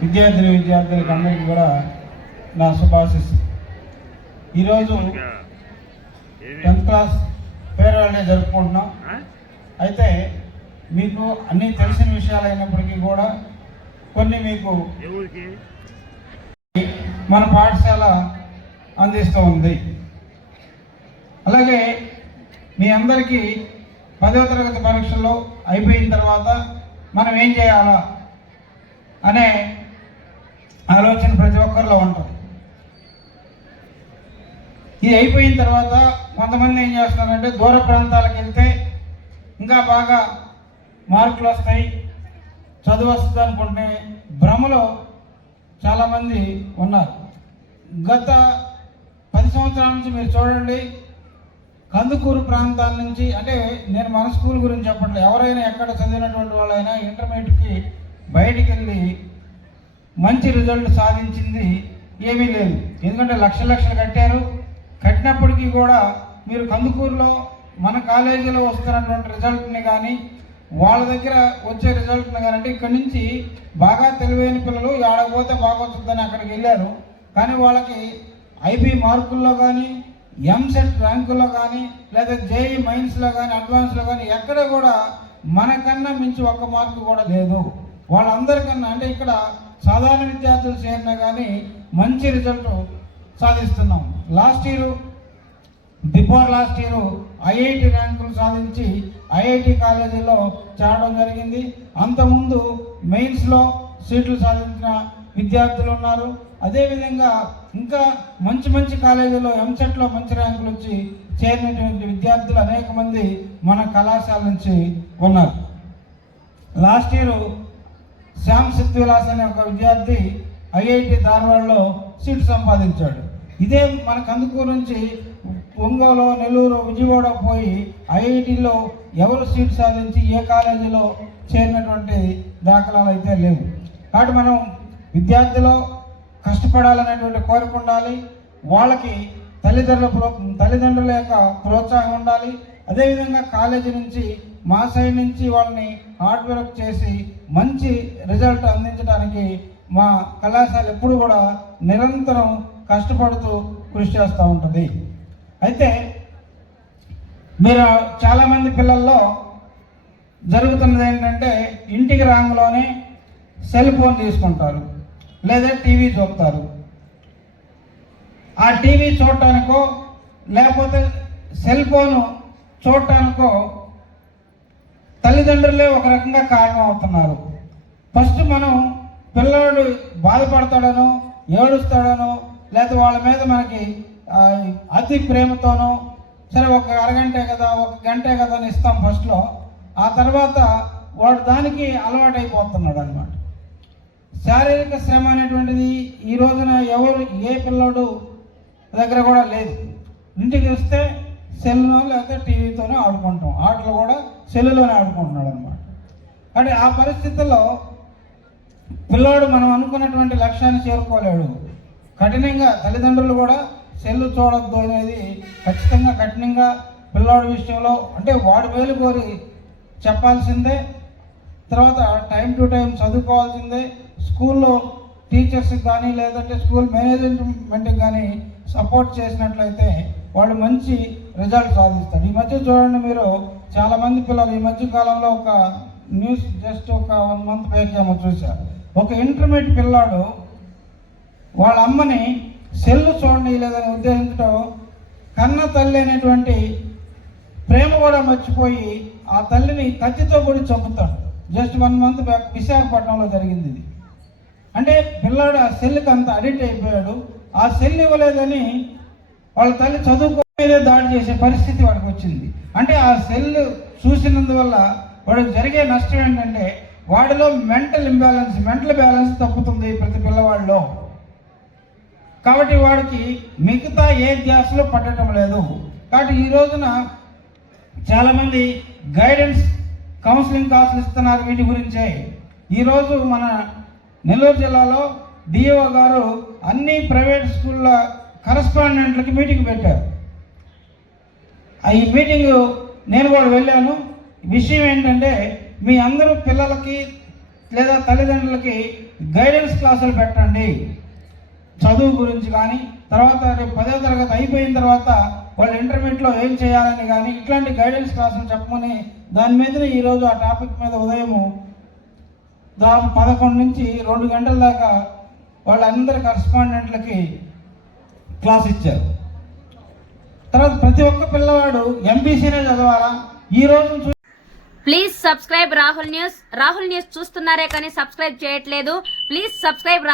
విద్యార్థిని విద్యార్థులకు అందరికీ కూడా నా శుభాశిస్సు ఈరోజు టెన్త్ క్లాస్ పేరాలనే జరుపుకుంటున్నాం. అయితే మీకు అన్నీ తెలిసిన విషయాలు అయినప్పటికీ కూడా కొన్ని మీకు మన పాఠశాల అందిస్తూ ఉంది. అలాగే మీ అందరికీ పదవ తరగతి పరీక్షల్లో అయిపోయిన తర్వాత మనం ఏం చేయాలా? అనే ఆలోచన ప్రతి ఒక్కరిలో ఉంటుంది. ఇది అయిపోయిన తర్వాత కొంతమంది ఏం చేస్తున్నారంటే దూర ప్రాంతాలకు వెళ్తే ఇంకా బాగా మార్కులు వస్తాయి చదువు వస్తుంది అనుకుంటే భ్రమలో చాలామంది ఉన్నారు. గత పది సంవత్సరాల నుంచి మీరు చూడండి కందుకూరు ప్రాంతాల నుంచి అంటే నేను మన స్కూల్ గురించి చెప్పట్లేదు ఎవరైనా ఎక్కడ చదివినటువంటి వాళ్ళైనా ఇంటర్మీడియట్కి బయటికి వెళ్ళి మంచి రిజల్ట్ సాధించింది ఏమీ లేదు. ఎందుకంటే లక్ష లక్షలు కట్టారు. కట్టినప్పటికీ కూడా మీరు కందుకూరులో మన కాలేజీలో వస్తున్నటువంటి రిజల్ట్ని కానీ వాళ్ళ దగ్గర వచ్చే రిజల్ట్ని కానీ అంటే ఇక్కడి నుంచి బాగా తెలివైన పిల్లలు ఆడకపోతే బాగా అక్కడికి వెళ్ళారు. కానీ వాళ్ళకి ఐబీ మార్కుల్లో కానీ ఎంసెట్ ర్యాంకుల్లో కానీ లేదా జేఈ మైన్స్లో కానీ అడ్వాన్స్లో కానీ ఎక్కడ కూడా మనకన్నా మించి ఒక్క మార్కు కూడా లేదు. వాళ్ళందరికన్నా అంటే ఇక్కడ సాధారణ విద్యార్థులు చేరినా కానీ మంచి result సాధిస్తున్నాం. Last year before last year IIT ర్యాంకులు సాధించి ఐఐటి కాలేజీలో చేరడం జరిగింది. అంతకుముందు మెయిన్స్లో సీట్లు సాధించిన విద్యార్థులు ఉన్నారు. అదేవిధంగా ఇంకా మంచి మంచి కాలేజీలో ఎంసెట్లో మంచి ర్యాంకులు వచ్చి చేరినటువంటి విద్యార్థులు అనేక మంది మన కళాశాల నుంచి ఉన్నారు. లాస్ట్ ఇయర్ శ్యామ్ సిద్ధ్ విలాస్ అనే ఒక విద్యార్థి ఐఐటి ధార్వాడలో సీటు సంపాదించాడు. ఇదే మన కందుకూరు నుంచి ఒంగోలు నెల్లూరు విజయవాడ పోయి ఐఐటిలో ఎవరు సీట్ సాధించి ఏ కాలేజీలో చేరినటువంటి దాఖలాలు అయితే లేవు. కాబట్టి మనం విద్యార్థిలో కష్టపడాలనేటువంటి కోరిక ఉండాలి. వాళ్ళకి తల్లిదండ్రుల ప్రో తల్లిదండ్రుల యొక్క ప్రోత్సాహం ఉండాలి. అదేవిధంగా కాలేజీ నుంచి మా సైడ్ నుంచి వాళ్ళని హార్డ్ వర్క్ చేసి మంచి రిజల్ట్ అందించడానికి మా కళాశాల ఎప్పుడు కూడా నిరంతరం కష్టపడుతూ కృషి చేస్తూ ఉంటుంది. అయితే మీరు చాలామంది పిల్లల్లో జరుగుతున్నది ఏంటంటే ఇంటికి రాంగలోనే సెల్ ఫోన్ తీసుకుంటారు లేదా టీవీ చూస్తారు ఆ టీవీ చూడటానికో లేకపోతే సెల్ ఫోను చూడటానికో తల్లిదండ్రులే ఒక రకంగా కారణం అవుతున్నారు ఫస్ట్ మనం పిల్లవాడు బాధపడతాడనో ఏడుస్తాడనో లేదా వాళ్ళ మీద మనకి అతి ప్రేమతోనో సరే ఒక అరగంటే కదా ఒక గంటే కదా అని ఇస్తాం ఫస్ట్లో ఆ తర్వాత వాడు దానికి అలవాటైపోతున్నాడు అనమాట శారీరక శ్రమ అనేటువంటిది ఈ రోజున ఎవరు ఏ పిల్లోడు దగ్గర కూడా లేదు. ఇంటికి వస్తే సెల్లో లేకపోతే టీవీతోనే ఆడుకుంటాం. ఆటలు కూడా సెల్లులోనే ఆడుకుంటున్నాడు అనమాట అంటే ఆ పరిస్థితుల్లో పిల్లోడు మనం అనుకున్నటువంటి లక్ష్యాన్ని చేరుకోలేడు. కఠినంగా తల్లిదండ్రులు కూడా సెల్లు చూడొద్దు అనేది ఖచ్చితంగా కఠినంగా పిల్లోడి విషయంలో అంటే వాడు వేలు కోరి చెప్పాల్సిందే తర్వాత టైం టు టైం చదువుకోవాల్సిందే స్కూల్లో టీచర్స్కి కానీ లేదంటే స్కూల్ మేనేజ్మెంట్కి కానీ సపోర్ట్ చేసినట్లయితే వాళ్ళు మంచి రిజల్ట్ సాధిస్తారు. ఈ మధ్య చూడండి మీరు చాలామంది పిల్లలు ఈ మధ్య కాలంలో ఒక న్యూస్ జస్ట్ ఒక వన్ మంత్ బ్యాక్ ఏమో చూశారు. ఒక ఇంటర్మీడియట్ పిల్లాడు వాళ్ళ అమ్మని సెల్లు చూడలేదని ఉద్దేశించడం కన్న తల్లి అనేటువంటి ప్రేమ కూడా మర్చిపోయి ఆ తల్లిని కత్తితో కూడా చంపుతాడు. జస్ట్ వన్ మంత్ బ్యాక్ విశాఖపట్నంలో జరిగింది ఇది. అంటే పిల్లాడు ఆ సెల్కి అంత అడిక్ట్ అయిపోయాడు. ఆ సెల్ ఇవ్వలేదని వాళ్ళ తల్లి చదువుకో మీదే దాడి చేసే పరిస్థితి వాడికి వచ్చింది. అంటే ఆ సెల్ చూసినందువల్ల వాడికి జరిగే నష్టం ఏంటంటే వాడిలో మెంటల్ ఇంబ్యాలెన్స్ మెంటల్ బ్యాలెన్స్ తప్పుతుంది ప్రతి పిల్లవాడిలో. కాబట్టి వాడికి మిగతా ఏ ధ్యాసలో పట్టడం లేదు. కాబట్టి ఈ రోజున చాలామంది గైడెన్స్ కౌన్సిలింగ్ క్లాసులు ఇస్తున్నారు వీటి గురించే. ఈరోజు మన నెల్లూరు జిల్లాలో డిఓ గారు అన్ని ప్రైవేట్ స్కూళ్ళ కరస్పాండెంట్లకి మీటింగ్ పెట్టారు. ఆ ఈ మీటింగ్ నేను కూడా వెళ్ళాను. విషయం ఏంటంటే మీ అందరూ పిల్లలకి లేదా తల్లిదండ్రులకి గైడెన్స్ క్లాసులు పెట్టండి. చదువు గురించి కానీ తర్వాత రేపు పదో తరగతి అయిపోయిన తర్వాత వాళ్ళు ఇంటర్మీడియట్లో ఏం చేయాలని కానీ ఇట్లాంటి గైడెన్స్ క్లాసులు చెప్పమని దాని మీదనే ఈరోజు ఆ టాపిక్ మీద ఉదయము దాదాపు పదకొండు నుంచి రెండు గంటల దాకా వాళ్ళందరి కరస్పాండెంట్లకి క్లాస్ ఇచ్చారు. తర్వాత ప్రతి ఒక్క పిల్లవాడు ఎంబీసీనే చదవాలా? ఈ రోజు please subscribe Rahul news Rahul news చూస్తున్నారే కానీ సబ్స్క్రైబ్ చేయట్లేదు. Please subscribe